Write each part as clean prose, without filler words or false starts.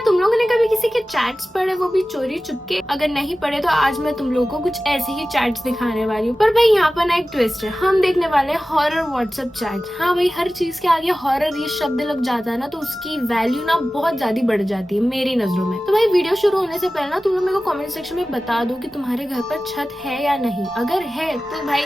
तुम लोगों ने कभी किसी के चैट्स पढ़े, वो भी चोरी चुपके? अगर नहीं पढ़े तो आज मैं तुम लोगों को कुछ ऐसे ही चैट्स दिखाने वाली हूँ। पर भाई यहाँ पर ना एक ट्विस्ट है, हम देखने वाले हॉरर व्हाट्सएप चैट। हाँ भाई, हर चीज के आगे हॉरर ये शब्द लग जाता है ना तो उसकी वैल्यू ना बहुत ज्यादा बढ़ जाती है मेरी नजरों में। तो भाई वीडियो शुरू होने से पहले ना तुम लोग मेरे को कमेंट सेक्शन में बता दो कि तुम्हारे घर पर छत है या नहीं। अगर है तो भाई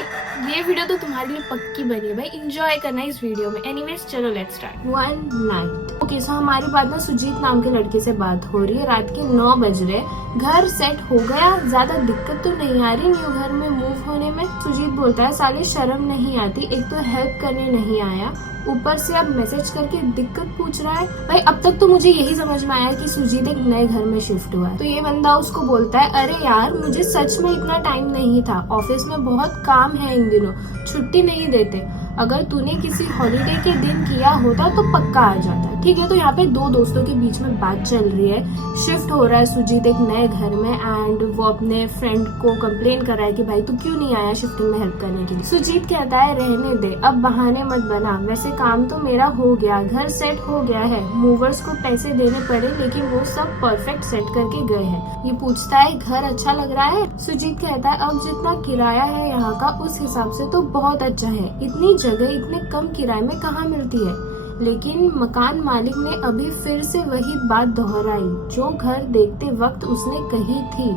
ये वीडियो तो तुम्हारे लिए पक्की बनी है भाई, एंजॉय करना इस वीडियो में। एनीवेज चलो let's start. One night. Okay so हमारी बात ना सुजीत नाम के लड़के से बात हो रही है। रात के 9 बज रहे, घर सेट हो गया, ज्यादा दिक्कत तो नहीं आ रही न्यू घर में मूव होने में। सुजीत बोलता है साले शर्म नहीं आती, एक तो हेल्प करने नहीं आया, ऊपर से अब मैसेज करके दिक्कत पूछ रहा है। भाई अब तक तो मुझे यही समझ में आया कि सुजीत एक नए घर में शिफ्ट हुआ है। तो ये बंदा उसको बोलता है अरे यार मुझे सच में इतना टाइम नहीं था, ऑफिस में बहुत काम है इन दिनों, छुट्टी नहीं देते, अगर तूने किसी हॉलीडे के दिन किया होता तो पक्का आ जाता। ठीक है, तो यहाँ पे दो दोस्तों के बीच में बात चल रही है। शिफ्ट हो रहा है सुजीत एक नए घर में एंड वो अपने फ्रेंड को कंप्लेन कर रहा है कि भाई तू क्यों नहीं आया शिफ्टिंग में हेल्प करने के लिए। सुजीत कहता है रहने दे, अब बहाने मत बना, वैसे काम तो मेरा हो गया, घर सेट हो गया है, मूवर्स को पैसे देने पड़े लेकिन वो सब परफेक्ट सेट करके गए हैं। ये पूछता है घर अच्छा लग रहा है? सुजीत कहता है अब जितना किराया है यहाँ का उस हिसाब से तो बहुत अच्छा है, इतनी जगह इतने कम किराए में कहाँ मिलती है। लेकिन मकान मालिक ने अभी फिर से वही बात दोहराई जो घर देखते वक्त उसने कही थी।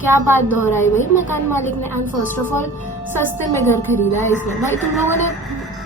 क्या बात दोहराई भाई मकान मालिक ने? एंड फर्स्ट ऑफ ऑल सस्ते में घर खरीदा है इसने। भाई तुम लोगों ने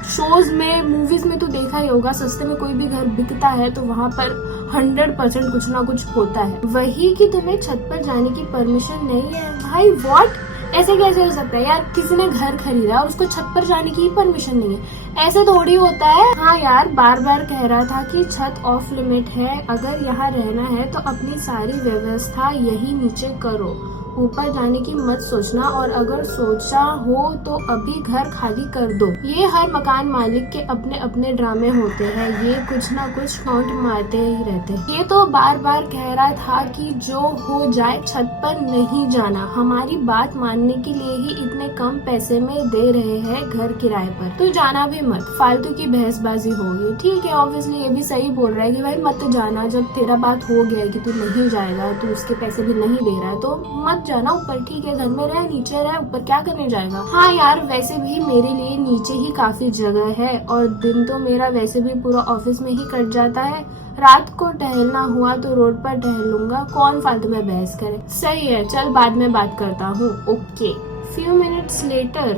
शोज में मूवीज में तो देखा ही होगा, सस्ते में कोई भी घर बिकता है तो वहाँ पर 100% कुछ ना कुछ होता है। वही कि तुम्हें छत पर जाने की परमिशन नहीं है। भाई व्हाट, ऐसे कैसे हो सकता है यार? किसी ने घर खरीदा और उसको छत पर जाने की परमिशन नहीं है, ऐसे थोड़ी होता है। हाँ यार, बार बार कह रहा था कि छत ऑफ लिमिट है, अगर यहाँ रहना है तो अपनी सारी व्यवस्था यही नीचे करो, ऊपर जाने की मत सोचना, और अगर सोचा हो तो अभी घर खाली कर दो। ये हर मकान मालिक के अपने अपने ड्रामे होते हैं, ये कुछ ना कुछ टॉन्ट मारते ही रहते हैं। ये तो बार बार कह रहा था कि जो हो जाए छत पर नहीं जाना, हमारी बात मानने के लिए ही इतने कम पैसे में दे रहे हैं घर किराए पर, तो जाना भी मत, फालतू की बहसबाजी होगी। ठीक है, ऑब्वियसली ये भी सही बोल रहा है कि भाई मत जाना, जब तेरा बात हो गया कि तू नहीं जाएगा, तू उसके पैसे भी नहीं दे रहा है तो मत जाना ऊपर। ठीक है, घर में रह, नीचे रह, ऊपर क्या करने जाएगा। हाँ यार, वैसे भी मेरे लिए नीचे ही काफी जगह है और दिन तो मेरा वैसे भी पूरा ऑफिस में ही कट जाता है, रात को टहलना हुआ तो रोड पर टहल लूंगा, कौन फालतू में बहस करे। सही है, चल बाद में बात करता हूँ। ओके। Few minutes later.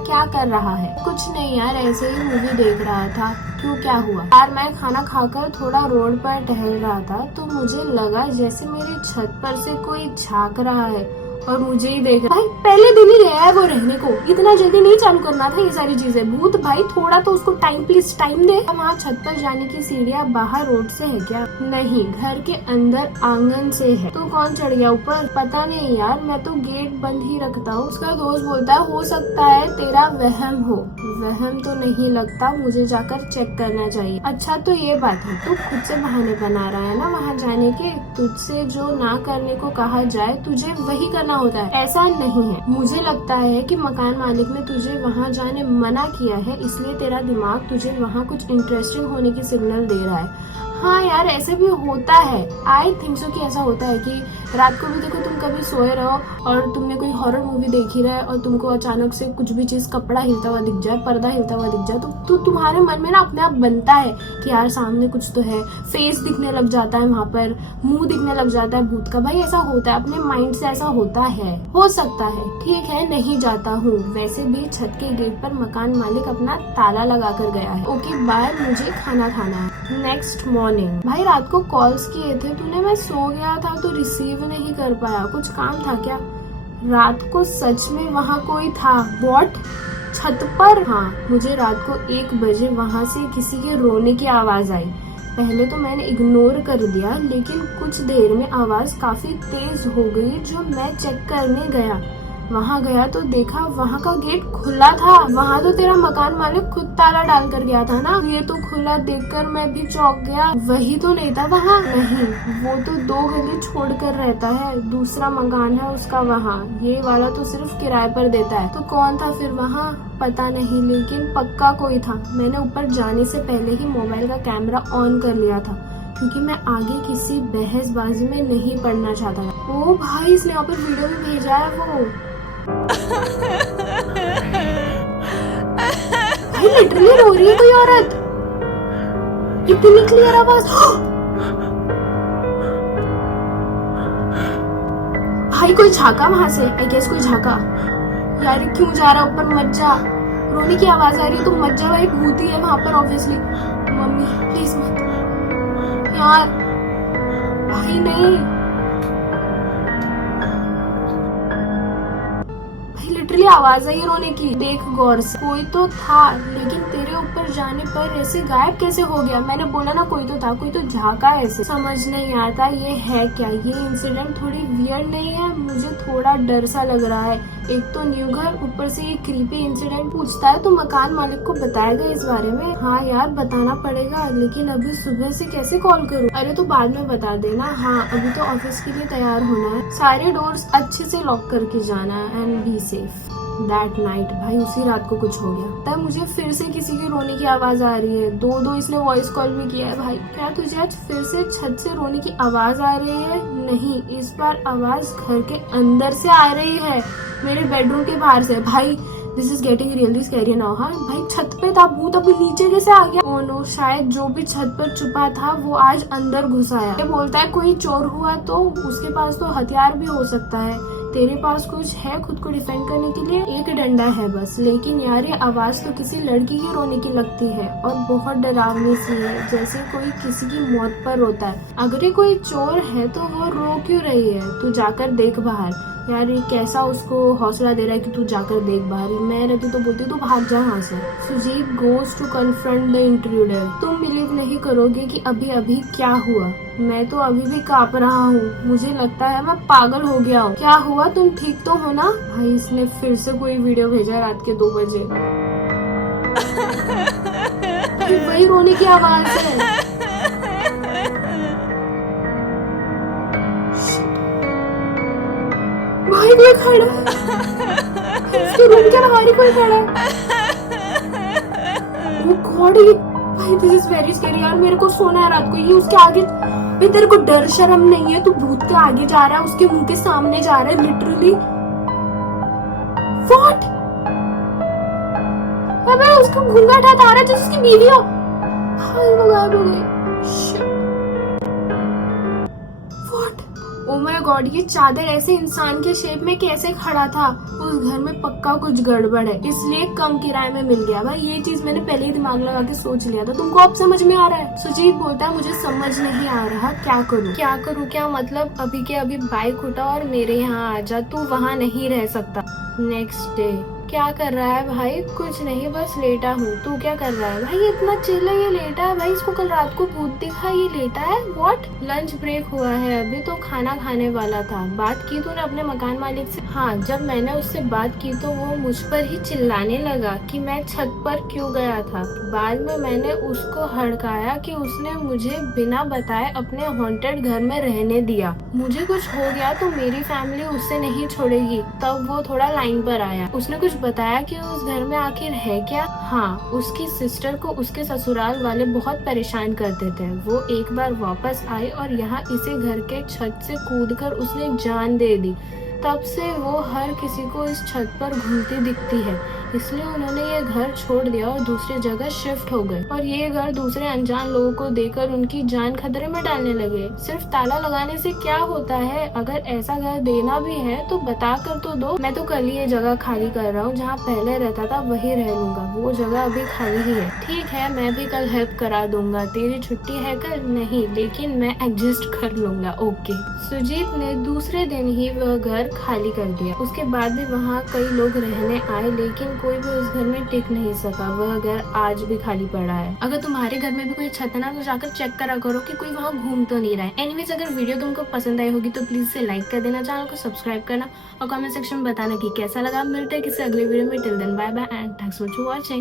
क्या कर रहा है? कुछ नहीं यार, ऐसे ही मूवी देख रहा था। क्यों, क्या हुआ? यार मैं खाना खाकर थोड़ा रोड पर टहल रहा था तो मुझे लगा जैसे मेरी छत पर से कोई झांक रहा है और मुझे ही देख रहा। भाई पहले दिन ही गया है वो रहने को, इतना जल्दी नहीं चालू करना था ये सारी चीजें। भूत भाई थोड़ा तो उसको टाइम, प्लीज टाइम दे। वहाँ छत पर जाने की सीढ़ियाँ बाहर रोड से है क्या? नहीं, घर के अंदर आंगन से है। तो कौन चढ़ गया ऊपर? पता नहीं यार, मैं तो गेट बंद ही रखता हूँ। उसका दोस्त बोलता है हो सकता है तेरा वहम हो। वहम तो नहीं लगता, मुझे जाकर चेक करना चाहिए। अच्छा तो ये बात है, तू खुद से बहाने बना रहा है ना वहाँ जाने के, तुझसे जो ना करने को कहा जाए तुझे वही करना होता है। ऐसा नहीं है, मुझे लगता है कि मकान मालिक ने तुझे वहाँ जाने मना किया है, इसलिए तेरा दिमाग तुझे वहाँ कुछ इंटरेस्टिंग होने की सिग्नल दे रहा है। हाँ यार, ऐसे भी होता है। आई थिंक सो कि ऐसा होता है कि रात को भी देखो तुम कभी सोए रहो और तुमने कोई हॉरर मूवी देखी रहे और तुमको अचानक से कुछ भी चीज, कपड़ा हिलता हुआ दिख जाए, पर्दा हिलता हुआ दिख जाए, तो तुम्हारे मन में ना अपने आप बनता है कि यार सामने कुछ तो है, फेस दिखने लग जाता है, वहाँ पर मुंह दिखने लग जाता है भूत का। भाई ऐसा होता है, अपने माइंड से ऐसा होता है, हो सकता है। ठीक है, नहीं जाता हूँ। वैसे भी छत के गेट पर मकान मालिक अपना ताला लगा कर गया है। ओके बाय, मुझे खाना खाना है। Next morning. भाई रात को कॉल्स किए थे तूने, मैं सो गया था तो रिसीव नहीं कर पाया, कुछ काम था क्या? रात को सच में वहाँ कोई था? व्हाट? छत पर? हाँ, मुझे रात को 1 बजे वहाँ से किसी के रोने की आवाज आई। पहले तो मैंने इग्नोर कर दिया, लेकिन कुछ देर में आवाज काफी तेज हो गई जो मैं चेक करने गया। वहाँ गया तो देखा वहाँ का गेट खुला था। वहाँ तो तेरा मकान मालिक खुद ताला डाल कर गया था ना। ये तो खुला देखकर मैं भी चौंक गया। वही तो नहीं था वहाँ? नहीं, वो तो 2 गली छोड़ कर रहता है, दूसरा मकान है उसका वहाँ, ये वाला तो सिर्फ किराए पर देता है। तो कौन था फिर वहाँ? पता नहीं, लेकिन पक्का कोई था। मैंने ऊपर जाने से पहले ही मोबाइल का कैमरा ऑन कर लिया था क्योंकि मैं आगे किसी बहसबाजी में नहीं पड़ना चाहता था। ओ भाई, इसने यहाँ पर वीडियो भी भेजा है वो। भाई लिटरली रो रही है कोई औरत, कितनी क्लियर आवाज। भाई कोई झाका वहां से, आई गेस कोई झाका। यार क्यों जा रहा ऊपर, मत जा। रोने की आवाज आ रही है, तुम मत जा भाई, भूत ही है वहां पर ऑब्वियसली। मम्मी प्लीज मत यार, भाई नहीं। भाई लिटरली आवाज आई रोने की, देख गौर से। कोई तो था, लेकिन तेरे ऊपर जाने पर ऐसे गायब कैसे हो गया? मैंने बोला ना कोई तो था, कोई तो झाका ऐसे। समझ नहीं आता ये है क्या। ये इंसिडेंट थोड़ी वियर्ड नहीं है? मुझे थोड़ा डर सा लग रहा है। एक तो न्यू घर, ऊपर से ये क्रीपी इंसिडेंट। पूछता है तो मकान मालिक को बताएगा इस बारे में? हाँ यार बताना पड़ेगा, लेकिन अभी सुबह से कैसे कॉल करूँ? अरे तो बाद में बता देना। हाँ अभी तो ऑफिस के लिए तैयार होना है, सारे डोर्स अच्छे से लॉक करके जाना है and be safe. That night भाई उसी रात को कुछ हो गया। तब मुझे फिर से किसी की रोने की आवाज आ रही है। दो इसने वॉइस कॉल भी किया है। भाई क्या तुझे आज फिर से छत से रोने की आवाज आ रही है? नहीं, इस बार आवाज घर के अंदर से आ रही है, मेरे बेडरूम के बाहर से। भाई this is getting really scary now. हाँ भाई छत पे था भूत, अभी नीचे कैसे आ गया? ओह नो, शायद जो भी छत पर छुपा था वो आज अंदर घुस आया। ये बोलता है कोई चोर हुआ तो उसके पास तो हथियार भी हो सकता है। तेरे पास कुछ है खुद को डिफेंड करने के लिए? एक डंडा है बस। लेकिन यार ये आवाज तो किसी लड़की की रोने की लगती है और बहुत डरावनी सी है, जैसे कोई किसी की मौत पर रोता है। अगर ये कोई चोर है तो वो रो क्यों रही है? तू जाकर देख बाहर। यार ये कैसा उसको हौसला दे रहा है कि तू जाकर देख बाहर। मैं रहती तो बोलती तू भाग जा वहाँ से। Sujit goes to confront the intruder. तुम बिलीव नहीं करोगे कि अभी अभी क्या हुआ। मैं तो अभी भी कांप रहा हूँ, मुझे लगता है मैं पागल हो गया हूँ। क्या हुआ, तुम ठीक तो हो ना? भाई इसने फिर से कोई वीडियो भेजा रात के 2 बजे। वही रोने की आवाज है। भाई कोई खड़ा है, इसके रूम के बाहर ही कोई खड़ा है। Oh God, भाई दिस इज वेरी स्कैरी यार। मेरे को सोना है रात को, ये उसके आगे। भाई तेरे को डर शर्म नहीं है? तू भूत के आगे जा रहा है, उसके मुंह के सामने जा रहा है लिटरली। व्हाट? अबे उसका घूंघट हटा रहा है जैसे उसकी बीवी हो। भाई वो गायब हो गई। ओ माय गॉड, ये चादर ऐसे इंसान के शेप में कैसे खड़ा था? उस घर में पक्का कुछ गड़बड़ है, इसलिए कम किराए में मिल गया। भाई ये चीज मैंने पहले ही दिमाग लगा के सोच लिया था। तुमको अब समझ में आ रहा है? सुजीत बोलता है मुझे समझ नहीं आ रहा, क्या करूँ? क्या करूँ क्या मतलब? अभी के अभी बाइक उठा और मेरे यहाँ आ जा, तू वहाँ नहीं रह सकता। Next day. क्या कर रहा है भाई? कुछ नहीं, बस लेटा हूँ। तू क्या कर रहा है? भाई इतना चिल है, ये लेटा है। भाई इसको कल रात को भूत दिखा, ये लेटा है। व्हाट? लंच ब्रेक हुआ है, अभी तो खाना खाने वाला था। बात की तूने अपने मकान मालिक से? हाँ, जब मैंने उससे बात की तो वो मुझ पर ही चिल्लाने लगा कि मैं छत पर क्यों गया था। बाद में मैंने उसको हड़काया कि उसने मुझे बिना बताए अपने हॉन्टेड घर में रहने दिया। मुझे कुछ हो गया तो मेरी फैमिली उससे नहीं छोड़ेगी। तब वो थोड़ा लाइन पर आया। उसने कुछ बताया कि उस घर में आखिर है क्या? हाँ, उसकी सिस्टर को उसके ससुराल वाले बहुत परेशान करते थे। वो एक बार वापस आई और यहाँ इसे घर के छत से कूदकर उसने जान दे दी। तब से वो हर किसी को इस छत पर घूमती दिखती है, इसलिए उन्होंने ये घर छोड़ दिया और दूसरी जगह शिफ्ट हो गए। और ये घर दूसरे अनजान लोगों को देकर उनकी जान खतरे में डालने लगे। सिर्फ ताला लगाने से क्या होता है? अगर ऐसा घर देना भी है तो बता कर तो दो। मैं तो कल ही ये जगह खाली कर रहा हूँ, जहाँ पहले रहता था वही रह लूंगा। वो जगह अभी खाली ही है। ठीक है, मैं भी कल हेल्प करा दूंगा। तेरी छुट्टी है कल? नहीं, लेकिन मैं एडजस्ट कर लूंगा। ओके। सुजीत ने दूसरे दिन ही वह घर खाली कर दिया। उसके बाद भी वहाँ कई लोग रहने आए, लेकिन कोई भी उस घर में टिक नहीं सका। वह घर आज भी खाली पड़ा है। अगर तुम्हारे घर में भी कोई छत है ना, तो जाकर चेक करा करो कि कोई वहाँ घूम तो नहीं रहा है। एनीवेज, अगर वीडियो तुमको पसंद आई होगी तो प्लीज से लाइक कर देना, चैनल को सब्सक्राइब करना और कमेंट सेक्शन में बताना कि कैसा लगा। मिलते हैं किसी अगले वीडियो में। Till then bye bye and thanks for watching.